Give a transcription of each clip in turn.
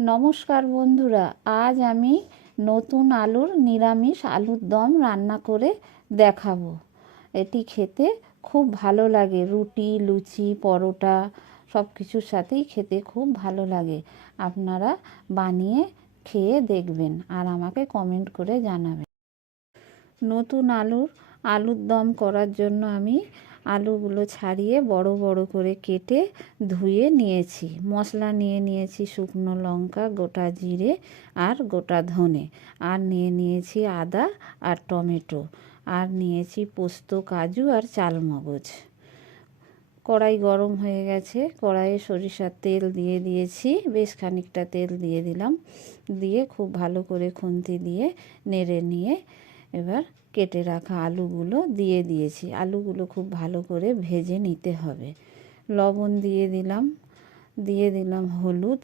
নমস্কার বন্ধুরা, আজ আমি নতুন আলুর নিরামিষ আলুর দম রান্না করে দেখাবো। এটি খেতে খুব ভালো লাগে, রুটি, লুচি, পরোটা সব কিছুর সাথেই খেতে খুব ভালো লাগে। আপনারা বানিয়ে খেয়ে দেখবেন আর আমাকে কমেন্ট করে জানাবেন। নতুন আলুর দম করার জন্য আমি আলুগুলো ছাড়িয়ে বড় বড় করে কেটে ধুয়ে নিয়েছি। মশলা নিয়েছি শুকনো লঙ্কা, গোটা জিরে আর গোটা ধনে, আর নিয়েছি আদা আর টমেটো, আর নিয়েছি পোস্ত, কাজু আর চালমগজ। কড়াই গরম হয়ে গেছে, কড়াইয়ে সরিষার তেল দিয়ে দিয়েছি, বেশ খানিকটা তেল দিয়ে দিলাম। দিয়ে খুব ভালো করে খুন্তি দিয়ে নেড়ে নিয়ে এবার কেটে রাখা আলুগুলো দিয়ে দিয়েছি। আলুগুলো খুব ভালো করে ভেজে নিতে হবে। লবণ দিয়ে দিলাম হলুদ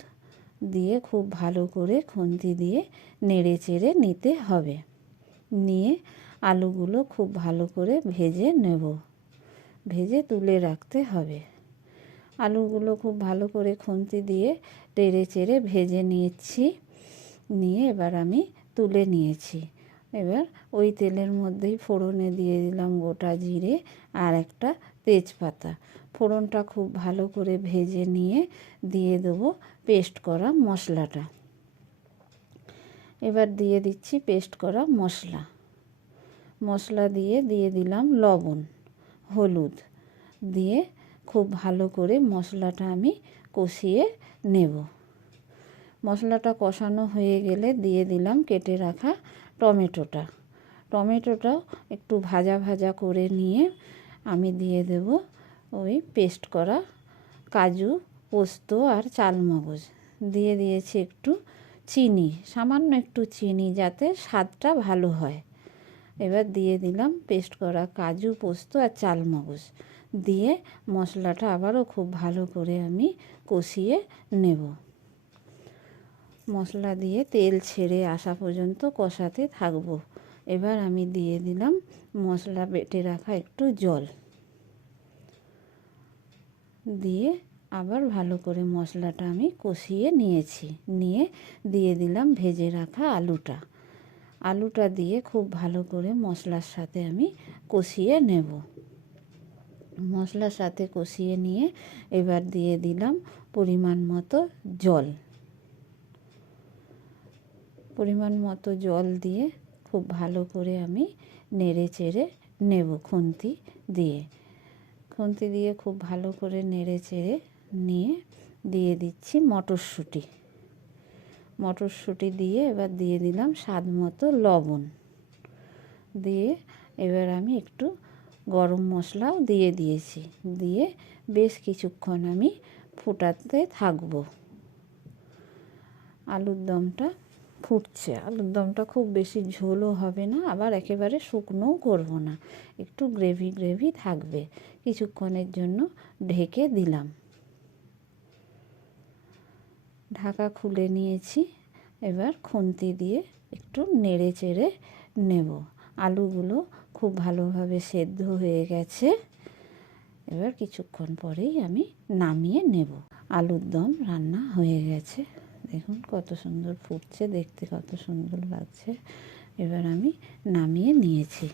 দিয়ে খুব ভালো করে খুন্তি দিয়ে নেড়ে চেড়ে নিতে হবে। নিয়ে আলুগুলো খুব ভালো করে ভেজে নেব, ভেজে তুলে রাখতে হবে। আলুগুলো খুব ভালো করে খুন্তি দিয়ে নেড়ে চেড়ে ভেজে নিয়েছি। নিয়ে এবার আমি তুলে নিয়েছি। এবার ওই তেলের মধ্যেই ফোড়নে দিয়ে দিলাম গোটা জিরে আর একটা তেজপাতা। ফোড়নটা খুব ভালো করে ভেজে নিয়ে দিয়ে দেবো পেস্ট করা মশলাটা। এবার দিয়ে দিচ্ছি পেস্ট করা মশলা দিয়ে দিলাম লবণ, হলুদ দিয়ে খুব ভালো করে মশলাটা আমি কষিয়ে নেব। মশলাটা কষানো হয়ে গেলে দিয়ে দিলাম কেটে রাখা টমেটোটাও একটু ভাজা ভাজা করে নিয়ে আমি দিয়ে দেব ওই পেস্ট করা কাজু, পোস্ত আর চালমগজ। দিয়ে দিয়েছি একটু চিনি, সামান্য একটু চিনি, যাতে স্বাদটা ভালো হয়। এবার দিয়ে দিলাম পেস্ট করা কাজু, পোস্ত আর চালমগজ। দিয়ে মশলাটা আবারও খুব ভালো করে আমি কষিয়ে নেব। মশলা দিয়ে তেল ছেড়ে আসা পর্যন্ত কষাতে থাকবো। এবার আমি দিয়ে দিলাম মশলা বেটে রাখা একটু জল, দিয়ে আবার ভালো করে মশলাটা আমি কষিয়ে নিয়েছি। নিয়ে দিয়ে দিলাম ভেজে রাখা আলুটা দিয়ে খুব ভালো করে মশলার সাথে আমি কষিয়ে নেব। মশলার সাথে কষিয়ে নিয়ে এবার দিয়ে দিলাম পরিমাণ মতো জল দিয়ে খুব ভালো করে আমি নেড়ে চেড়ে নেব। খুন্তি দিয়ে খুব ভালো করে নেড়ে চেড়ে নিয়ে দিয়ে দিচ্ছি মটরশুঁটি দিয়ে এবার দিয়ে দিলাম স্বাদ মতো লবণ। দিয়ে এবার আমি একটু গরম মশলাও দিয়ে দিয়েছি। দিয়ে বেশ কিছুক্ষণ আমি ফোটাতে থাকবো। আলুর দমটা ফুটছে। আলুর দমটা খুব বেশি ঝোলও হবে না, আবার একেবারে শুকনোও করব না, একটু গ্রেভি থাকবে। কিছুক্ষণের জন্য ঢেকে দিলাম। ঢাকা খুলে নিয়েছি। এবার খুন্তি দিয়ে একটু নেড়ে চেড়ে নেব। আলুগুলো খুব ভালোভাবে সেদ্ধ হয়ে গেছে। এবার কিছুক্ষণ পরেই আমি নামিয়ে নেব। আলুর দম রান্না হয়ে গেছে। দেখুন কত সুন্দর ফুটছে, দেখতে কত সুন্দর লাগছে। এবার আমি নামিয়ে নিয়েছি।